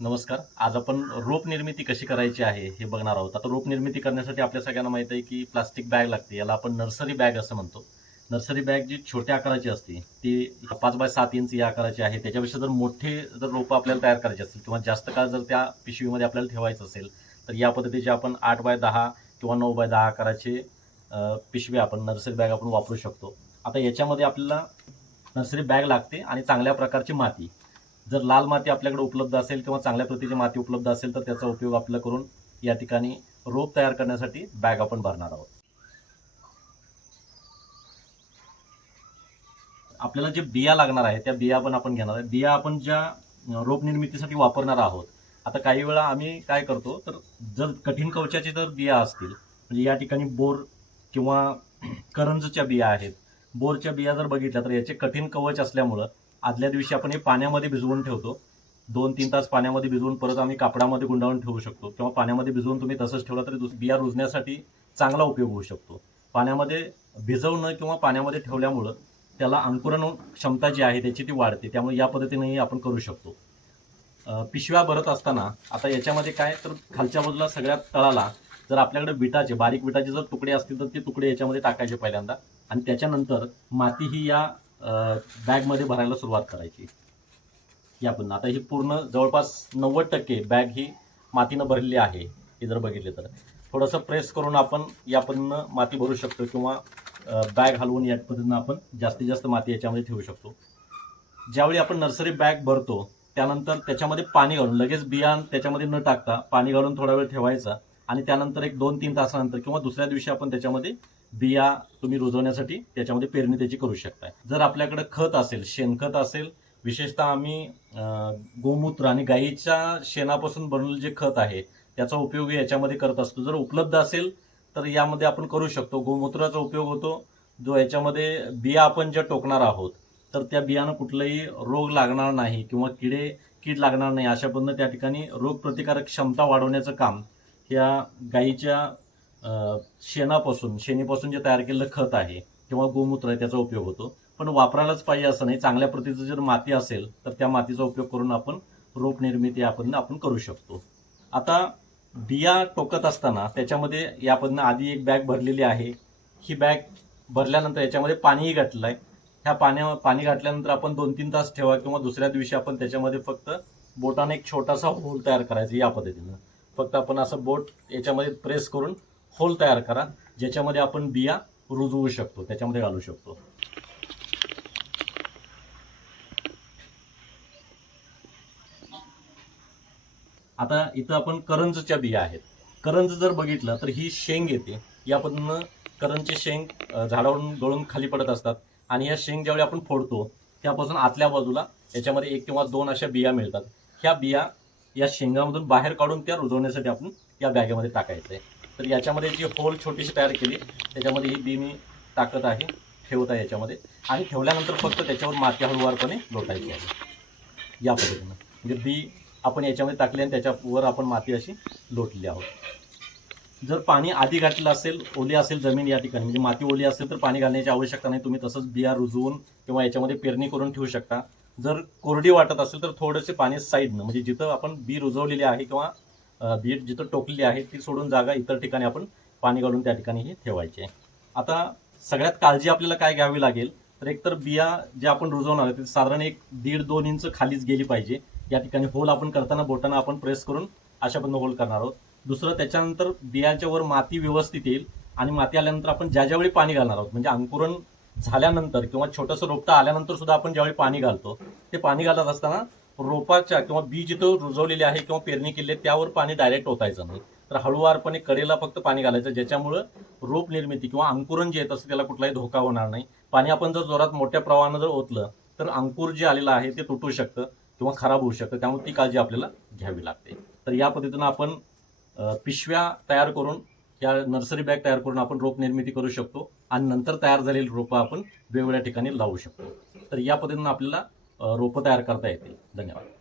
नमस्कार. आज आपण रोप निर्मिती कशी करायची आहे हे बघणार आहोत. आता रोप निर्मिती करण्यासाठी आपल्या सगळ्यांना माहीत आहे की प्लास्टिक बॅग लागते. याला आपण नर्सरी बॅग असं म्हणतो. नर्सरी बॅग जी छोट्या आकाराची असते ती पाच बाय सात इंच या आकाराची आहे. त्याच्यापेक्षा जर मोठे जर रोपं आपल्याला तयार करायचे असतील किंवा जास्त काळ जर त्या पिशवीमध्ये आपल्याला ठेवायचं असेल तर या पद्धतीचे आपण आठ बाय दहा किंवा नऊ बाय दहा आकाराचे पिशवी आपण नर्सरी बॅग आपण वापरू शकतो. आता याच्यामध्ये आपल्याला नर्सरी बॅग लागते आणि चांगल्या प्रकारची माती. जर लाल माती आपल्याकडे उपलब्ध असेल किंवा चांगल्या प्रतीची माती उपलब्ध असेल तर त्याचा उपयोग आपला करून या ठिकाणी रोप तयार करण्यासाठी बॅग आपण भरणार आहोत. आपल्याला जे बिया लागणार आहे त्या बिया पण आपण घेणार आहे बिया आपण ज्या रोप निर्मितीसाठी वापरणार आहोत आता काही वेळा आम्ही काय करतो तर जर कठीण कवचाचे जर बिया असतील म्हणजे या ठिकाणी बोर किंवा करंजच्या बिया आहेत बोरच्या बिया जर बघितल्या तर याचे कठीण कवच असल्यामुळं आदल्या दिवशी आपण हे पाण्यामध्ये भिजवून ठेवतो. दोन तीन तास पाण्यामध्ये भिजवून परत आम्ही कापडामध्ये गुंडाळून ठेवू शकतो. किंवा पाण्यामध्ये भिजवून तुम्ही तसंच ठेवलं तरी दुस- बिया रुजण्यासाठी चांगला उपयोग होऊ शकतो. पाण्यामध्ये भिजवणं किंवा पाण्यामध्ये ठेवल्यामुळं त्याला अंकुरण क्षमता जी आहे त्याची ती वाढते. त्यामुळे या पद्धतीनेही आपण करू शकतो. पिशव्या भरत असताना आता याच्यामध्ये काय तर खालच्या बाजूला सगळ्यात तळाला जर आपल्याकडे विटाचे बारीक विटाचे जर तुकडे असतील तर ते तुकडे याच्यामध्ये टाकायचे पहिल्यांदा. आणि त्याच्यानंतर माती ही या बॅगमध्ये भरायला सुरुवात करायची. या पण आता ही पूर्ण जवळपास नव्वद टक्के बॅग ही मातीनं भरलेली आहे हे जर बघितले तर. थोडंसं प्रेस करून आपण या पद्धतीनं माती भरू शकतो किंवा बॅग हलवून या पद्धतीनं आपण जास्तीत जास्त माती याच्यामध्ये ठेवू शकतो. ज्यावेळी आपण नर्सरी बॅग भरतो त्यानंतर त्याच्यामध्ये पाणी घालून लगेच बियाण त्याच्यामध्ये न टाकता पाणी घालून थोडा वेळ ठेवायचा आणि त्यानंतर एक दोन तीन तासानंतर किंवा दुसऱ्या दिवशी आपण त्याच्यामध्ये बिया तुम्ही रुजवण्यासाठी त्याच्यामध्ये पेरणी त्याची करू शकताय. जर आपल्याकडे खत असेल शेणखत असेल विशेषतः आम्ही गोमूत्र आणि गाईच्या शेणापासून बनवलेलं जे खत आहे त्याचा उपयोग याच्यामध्ये करत असतो. जर उपलब्ध असेल तर यामध्ये आपण करू शकतो. गोमूत्राचा उपयोग होतो जो याच्यामध्ये बिया आपण ज्या टोकणार आहोत तर त्या बियाणं कुठलाही रोग लागणार नाही किंवा किडे कीड लागणार नाही अशा पद्धतीने त्या ठिकाणी रोगप्रतिकारक क्षमता वाढवण्याचं काम ह्या गाईच्या शेणापासून शेणीपासून जे तयार केलेलं खत आहे किंवा गोमूत्र आहे त्याचा उपयोग होतो. पण वापरायलाच पाहिजे असं नाही. चांगल्या प्रतीचं जर माती असेल तर त्या मातीचा उपयोग करून आपण रोप निर्मिती या आपण करू शकतो. आता बिया टोकत असताना त्याच्यामध्ये या आधी एक बॅग भरलेली आहे. ही बॅग भरल्यानंतर याच्यामध्ये पाणीही घातलं आहे ह्या पाण्या पाणी घातल्यानंतर आपण दोन तीन तास ठेवा किंवा दुसऱ्या दिवशी आपण त्याच्यामध्ये फक्त बोटाने एक छोटासा होल तयार करायचा या पद्धतीनं. फक्त आपण असं बोट याच्यामध्ये प्रेस करून होल तयार करा ज्याच्यामध्ये आपण बिया रुजवू शकतो त्याच्यामध्ये घालू शकतो. आता इथं आपण करंजच्या बिया आहेत. करंज जर बघितलं तर ही शेंग येते. या पद्धतीनं करंजचे शेंग झाडावरून गळून खाली पडत असतात. आणि या शेंग ज्यावेळी आपण फोडतो त्यापासून आतल्या बाजूला याच्यामध्ये एक किंवा दोन अशा बिया मिळतात. ह्या बिया या शेंगामधून बाहेर काढून त्या रुजवण्यासाठी आपण या बॅगेमध्ये टाकायचं आहे तर याच्यामध्ये जी होल छोटीशी तयार केली त्याच्यामध्ये ही बी मी टाकत आहे ठेवत आहे याच्यामध्ये. आणि ठेवल्यानंतर फक्त त्याच्यावर माती हळूवारपणे लोटायची आहे. या पद्धतीनं. म्हणजे बी आपण याच्यामध्ये टाकली आणि त्याच्यावर आपण माती अशी लोटली आहोत. जर पाणी आधी घातलं असेल ओली असेल जमीन या ठिकाणी म्हणजे माती ओली असेल तर पाणी घालण्याची आवश्यकता नाही. तुम्ही तसंच बिया रुजवून किंवा याच्यामध्ये पेरणी करून ठेवू शकता. जर कोरडी वाटत असेल तर थोडेसे पाणी साईडनं म्हणजे जिथं आपण बी रुजवलेली आहे किंवा अं, जिथं टोकलेली आहे ती सोडून जागा इतर ठिकाणी आपण पाणी घालून त्या ठिकाणी हे ठेवायचे. आता सगळ्यात काळजी आपल्याला काय घ्यावी लागेल? तर एकतर बिया जे आपण रुजवणार आहे ते साधारण एक दीड दोन इंच खालीच गेली पाहिजे. या ठिकाणी होल आपण करताना बोटांना आपण प्रेस करून अशा पण होल करणार आहोत. दुसरं त्याच्यानंतर बियाच्या वर माती व्यवस्थित येईल आणि माती आल्यानंतर आपण ज्या ज्यावेळी पाणी घालणार आहोत म्हणजे अंकुरण झाल्यानंतर किंवा छोटंसं रोपटं आल्यानंतर सुद्धा आपण ज्यावेळी पाणी घालतो ते पाणी घालत असताना रोपाच्या किंवा बी जिथं रुजवलेले आहे किंवा पेरणी केली आहे त्यावर पाणी डायरेक्ट ओतायचं नाही. तर हळूवारपणे कडेला फक्त पाणी घालायचं ज्याच्यामुळं रोप निर्मिती किंवा अंकुरण जे येत असतं त्याला कुठलाही धोका होणार नाही. पाणी आपण जर जोरात मोठ्या प्रमाणात जर ओतलं तर अंकुर जे आलेलं आहे ते तुटू शकतं किंवा खराब होऊ शकतं. त्यामुळे ती काळजी आपल्याला घ्यावी लागते. तर या पद्धतीनं आपण पिशव्या तयार करून या नर्सरी बॅग तयार करून आपण रोप निर्मिती करू शकतो आणि नंतर तयार झालेली रोपं आपण वेगवेगळ्या ठिकाणी लावू शकतो. तर या पद्धतीनं आपल्याला रोपं तयार करता येतील. धन्यवाद.